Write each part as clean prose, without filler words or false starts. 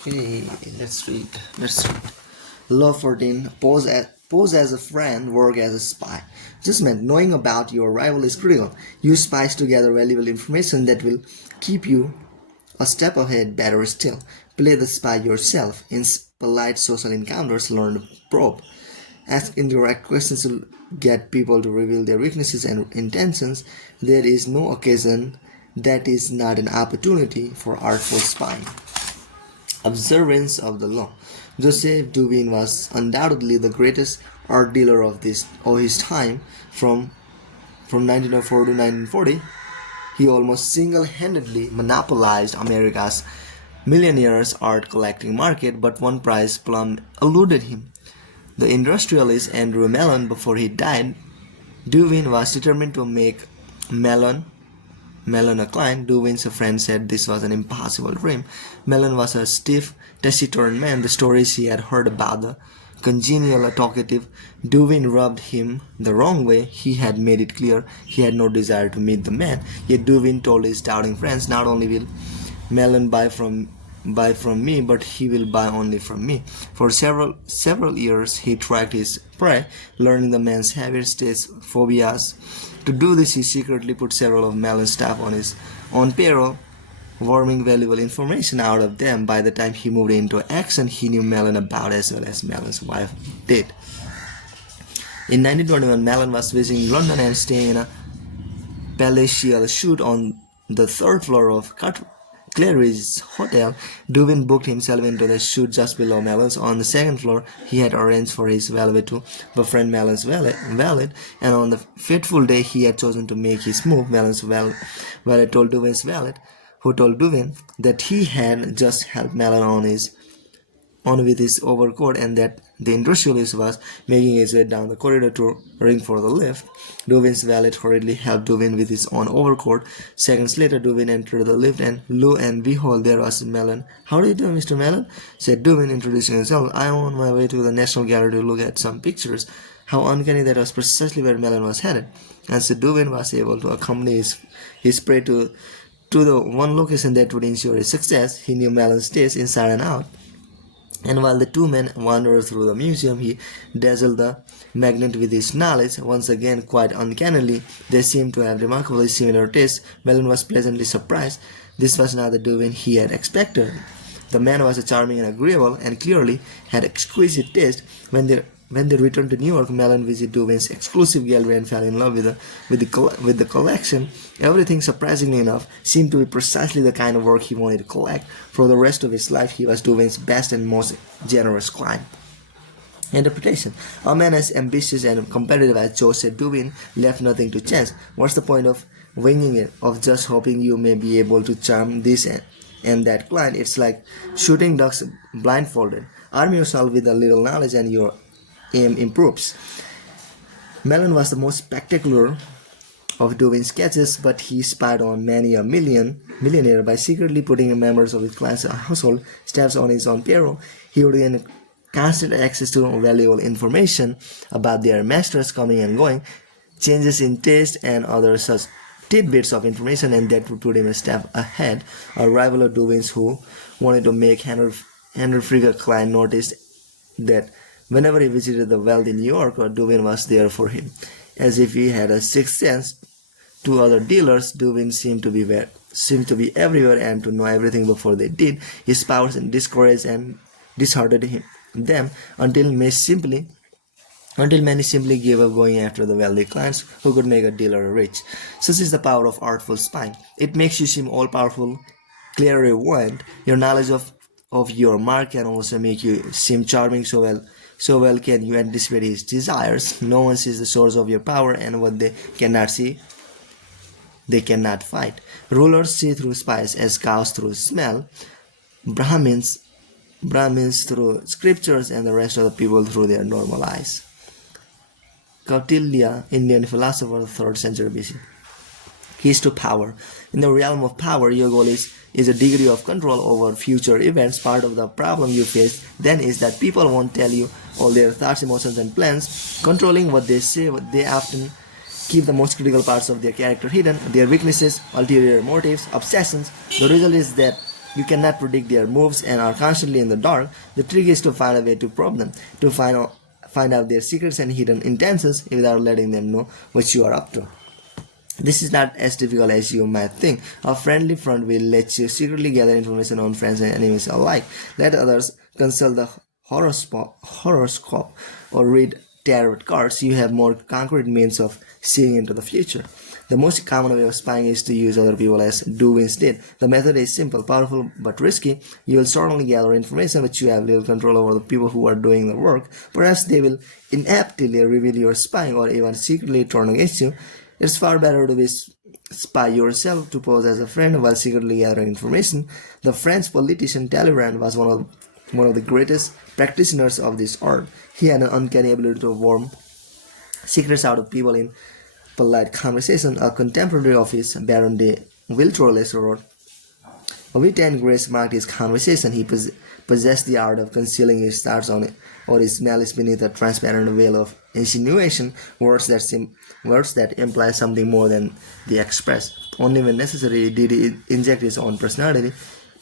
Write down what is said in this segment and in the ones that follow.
Okay, let's read. Law 14. Pose as a friend, work as a spy. Just meant knowing about your rival is critical. Use spies to gather valuable information that will keep you a step ahead. Better still, play the spy yourself. In polite social encounters, learn to probe. Ask indirect questions to get people to reveal their weaknesses and intentions. There is no occasion that is not an opportunity for artful spying. Observance of the law. Joseph Dubin was undoubtedly the greatest art dealer of his time. From 1904 to 1940, he almost single-handedly monopolized America's millionaires' art collecting market, but one prize plum eluded him. The industrialist Andrew Mellon, before he died, Dubin was determined to make Mellon Mellon a client. Dubin's friend said this was an impossible dream. Mellon was a stiff, taciturn man. The stories he had heard about the congenial, talkative Dubin rubbed him the wrong way. He had made it clear he had no desire to meet the man. Yet Dubin told his doubting friends, not only will Mellon buy from me, but he will buy only from me. For several years he tracked his prey, learning the man's habits, tastes, phobias. To do this, he secretly put several of Mellon's staff on his own payroll, worming valuable information out of them. By the time he moved into action, he knew Mellon about as well as Mellon's wife did. In 1921, Mellon was visiting London and staying in a palatial suite on the third floor of Claridge's Hotel. Dubin booked himself into the suite just below Mellon's. On the second floor, he had arranged for his valet to befriend Mellon's valet, and on the fateful day he had chosen to make his move, Mellon's valet told Dubin's valet, who told Dubin that he had just helped Mellon on with his overcoat and that the industrialist was making his way down the corridor to ring for the lift. Dubin's valet hurriedly helped Dubin with his own overcoat. Seconds later, Dubin entered the lift, and lo and behold, there was Mellon. "How do you do, Mr. Mellon?" said Dubin, introducing himself. "I am on my way to the National Gallery to look at some pictures." How uncanny, that was precisely where Mellon was headed. And so Dubin was able to accompany his prey to the one location that would ensure his success. He knew Mellon's taste inside and out. And while the two men wandered through the museum, he dazzled the magnate with his knowledge. Once again, quite uncannily, they seemed to have remarkably similar tastes. Mellon was pleasantly surprised. This was not the Dubin he had expected. The man was charming and agreeable, and clearly had exquisite taste. When they returned to New York, Mellon visited Dubin's exclusive gallery and fell in love with the collection. Everything, surprisingly enough, seemed to be precisely the kind of work he wanted to collect. For the rest of his life, he was Dubin's best and most generous client. Interpretation. A man as ambitious and competitive as Joseph Dubin left nothing to chance. What's the point of winging it, of just hoping you may be able to charm this and that client? It's like shooting ducks blindfolded. Arm yourself with a little knowledge and your aim improves. Mellon was the most spectacular of Dubin's sketches, but he spied on many a millionaire by secretly putting members of his client's household staffs on his own payroll. He would gain constant access to valuable information about their masters coming and going, changes in taste, and other such tidbits of information, and that would put him a step ahead. A rival of Dubin's who wanted to make Henry Frigga Klein noticed that whenever he visited the wealthy New York, Dubin was there for him. As if he had a sixth sense to other dealers, Dubin seemed to be everywhere and to know everything before they did. His powers discouraged and disheartened them until many simply gave up going after the wealthy clients who could make a dealer rich. Such is the power of artful spying. It makes you seem all-powerful, clairvoyant. Your knowledge of your mark can also make you seem charming. So well can you anticipate his desires. No one sees the source of your power, and what they cannot see, they cannot fight. Rulers see through spies as cows through smell, Brahmins through scriptures, and the rest of the people through their normal eyes. Kautilya, Indian philosopher, 3rd century BC. Keys to power. In the realm of power, your goal is a degree of control over future events. Part of the problem you face then is that people won't tell you all their thoughts, emotions, and plans. Controlling what they say, they often keep the most critical parts of their character hidden, their weaknesses, ulterior motives, obsessions. The result is that You cannot predict their moves and are constantly in the dark. The trick is to find a way to probe them, to find out their secrets and hidden intentions without letting them know what you are up to. This is not as difficult as you might think. A friendly friend will let you secretly gather information on friends and enemies alike. Let others consult the horoscope or read tarot cards. You have more concrete means of seeing into the future. The most common way of spying is to use other people as do-wins did. The method is simple, powerful, but risky. You will certainly gather information, but you have little control over the people who are doing the work. Perhaps they will ineptly reveal your spying or even secretly turn against you. It's far better to be spy yourself, to pose as a friend while secretly gathering information. The French politician Talleyrand was one of the greatest practitioners of this art. He had an uncanny ability to worm secrets out of people in polite conversation. A contemporary of his, Baron de Villeroy, wrote, "Wit and grace marked his conversation. He possessed the art of concealing his thoughts or his malice beneath a transparent veil of insinuation, words that imply something more than they express. Only when necessary did he inject his own personality.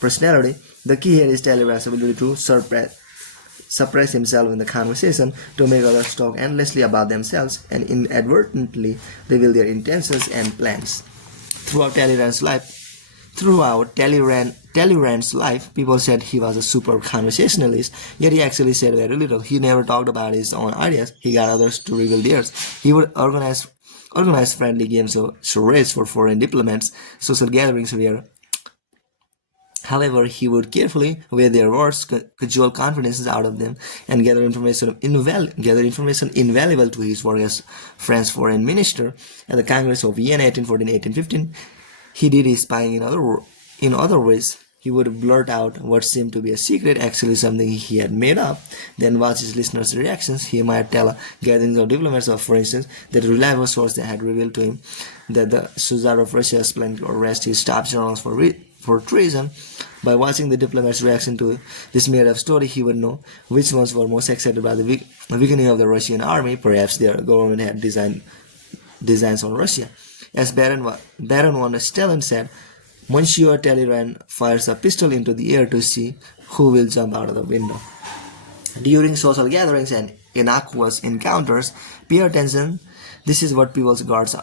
The key here is Talleyrand's ability to suppress himself in the conversation, to make others talk endlessly about themselves and inadvertently reveal their intentions and plans." Throughout Talleyrand's life, people said he was a superb conversationalist, yet he actually said very little. He never talked about his own ideas. He got others to reveal theirs. He would organize friendly games of charades for foreign diplomats, social gatherings where, however, he would carefully weigh their words, cajole confidences out of them, and gather information invaluable to his work as French foreign minister at the Congress of Vienna 1814-1815. He did his spying in other ways. He would blurt out what seemed to be a secret, actually something he had made up, then watch his listeners' reactions. He might tell a gathering of diplomats, for instance, that a reliable source had revealed to him that the Czar of Russia was planning to arrest his top generals for treason. By watching the diplomats' reaction to this made-up story, he would know which ones were most excited by the weakening of the Russian army. Perhaps their government had designs on Russia. As Baron von Stellen said, "Monsieur Talleyrand fires a pistol into the air to see who will jump out of the window." During social gatherings and innocuous encounters, pay attention. This is when people's guards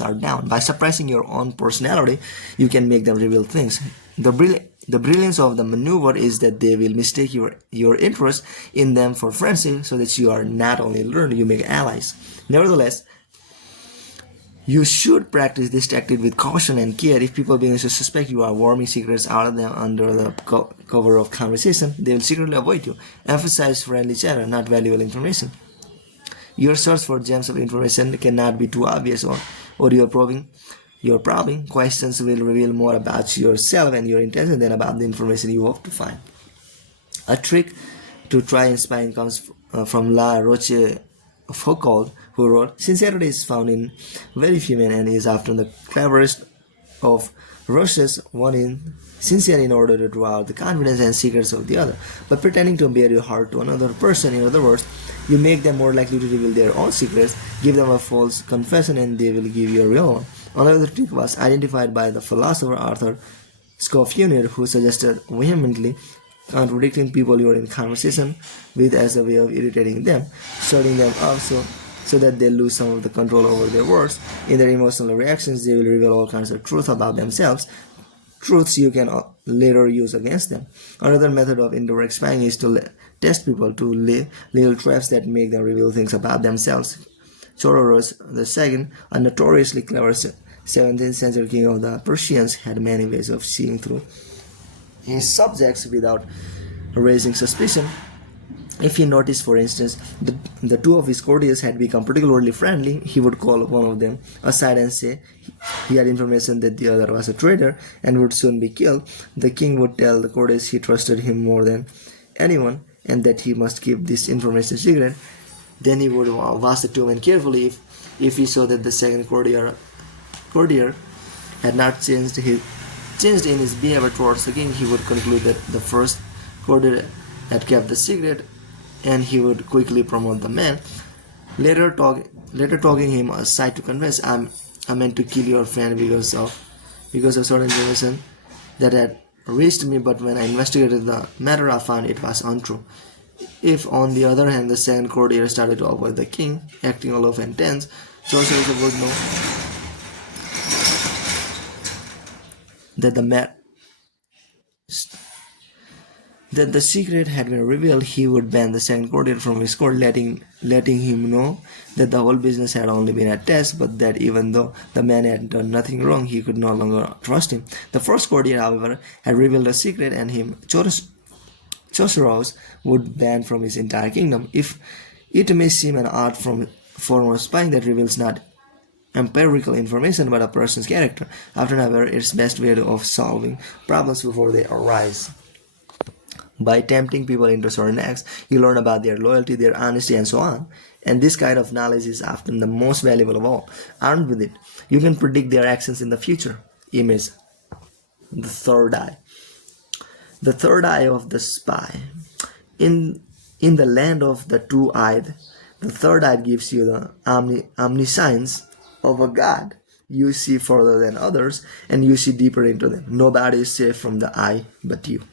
are down. By suppressing your own personality, you can make them reveal things. The brilliance of the maneuver is that they will mistake your interest in them for friendship, so that you are not only learned, you make allies. Nevertheless, you should practice this tactic with caution and care. If people begin to suspect you are worming secrets out of them under the cover of conversation, they will secretly avoid you. Emphasize friendly chatter, not valuable information. Your search for gems of information cannot be too obvious, or your probing questions will reveal more about yourself and your intention than about the information you hope to find. A trick to try in spying comes from La Rochefoucauld, who wrote, "Sincerity is found in very few men and is often the cleverest of rushes, one in sincere in order to draw out the confidence and secrets of the other. By pretending to bare your heart to another person, in other words, you make them more likely to reveal their own secrets, give them a false confession, and they will give you a real one." Another trick was identified by the philosopher Arthur Scofionier, who suggested vehemently contradicting people you are in conversation with as a way of irritating them, shutting them up so that they lose some of the control over their words. In their emotional reactions, they will reveal all kinds of truth about themselves, truths you can later use against them. Another method of indirect spying is to test people, to lay little traps that make them reveal things about themselves. Chororos II, a notoriously clever 17th century king of the Persians, had many ways of seeing through his subjects without raising suspicion. If he noticed, for instance, the two of his courtiers had become particularly friendly, he would call one of them aside and say he had information that the other was a traitor and would soon be killed. The king would tell the courtiers he trusted him more than anyone and that he must keep this information secret. Then he would watch the two men carefully. If he saw that the second courtier had not changed in his behavior towards the king, he would conclude that the first courtier had kept the secret, and he would quickly promote the man. Later talking him aside to confess, "I meant to kill your friend because because of certain information that had reached me, but when I investigated the matter, I found it was untrue. If, on the other hand, the second courtier started to avoid the king, acting aloof and tense, Chaucer would know that the secret had been revealed. He would ban the second courtier from his court, letting him know that the whole business had only been a test, but that even though the man had done nothing wrong, he could no longer trust him. The first courtier, however, had revealed the secret, and him, Chosroes, would ban from his entire kingdom. If it may seem an art form of spying that reveals not empirical information but a person's character, often, however, it's best way of solving problems before they arise. By tempting people into certain acts, you learn about their loyalty, their honesty, and so on. And this kind of knowledge is often the most valuable of all. Armed with it, you can predict their actions in the future. Image: the third eye. The third eye of the spy. In the land of the two-eyed, the third eye gives you the omniscience of a god. You see further than others, and you see deeper into them. Nobody is safe from the eye but you.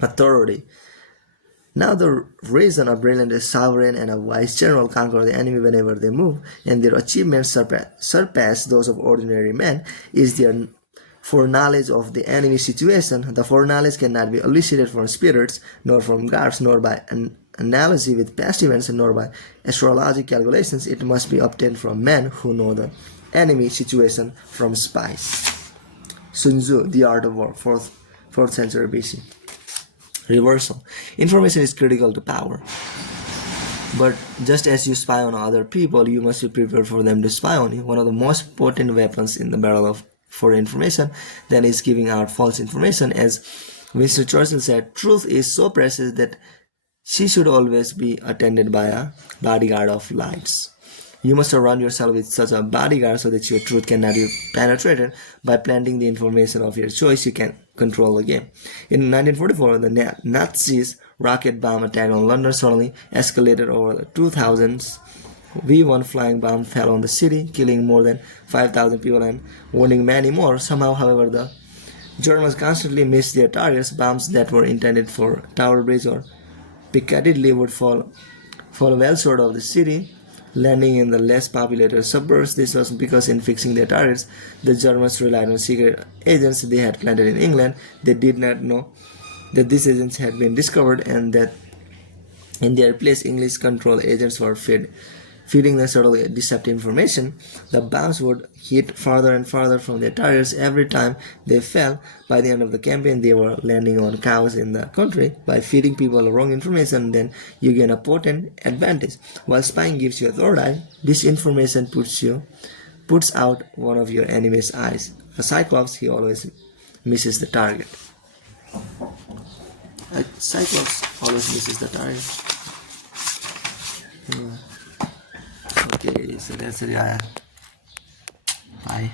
Authority. Now the reason a brilliant sovereign and a wise general conquer the enemy whenever they move, and their achievements surpass those of ordinary men, is their foreknowledge of the enemy situation. The foreknowledge cannot be elicited from spirits, nor from gods, nor by an analogy with past events, nor by astrological calculations. It must be obtained from men who know the enemy situation from spies. Sun Tzu, The Art of War, 4th century BC. Reversal. Information is critical to power. But just as you spy on other people, you must be prepared for them to spy on you. One of the most potent weapons in the battle for information then is giving out false information. As Winston Churchill said, truth is so precious that she should always be attended by a bodyguard of lights. You must surround yourself with such a bodyguard so that your truth cannot be penetrated. By planting the information of your choice, you can control the game. In 1944, the Nazis' rocket bomb attack on London suddenly escalated over the 2000s. V1 flying bomb fell on the city, killing more than 5,000 people and wounding many more. Somehow, however, the Germans constantly missed their targets. Bombs that were intended for Tower Bridge or Piccadilly would fall well short of the city, landing in the less populated suburbs. This was because in fixing their targets, the Germans relied on secret agents they had planted in England. They did not know that these agents had been discovered, and that in their place English control agents were feeding them subtly deceptive information. The bombs would hit farther and farther from their targets every time they fell. By the end of the campaign, they were landing on cows in the country. By feeding people wrong information, then you gain a potent advantage. While spying gives you a third eye, this information puts out one of your enemy's eyes. A Cyclops, he always misses the target. A Cyclops always misses the target. Okay, so that's it. Bye.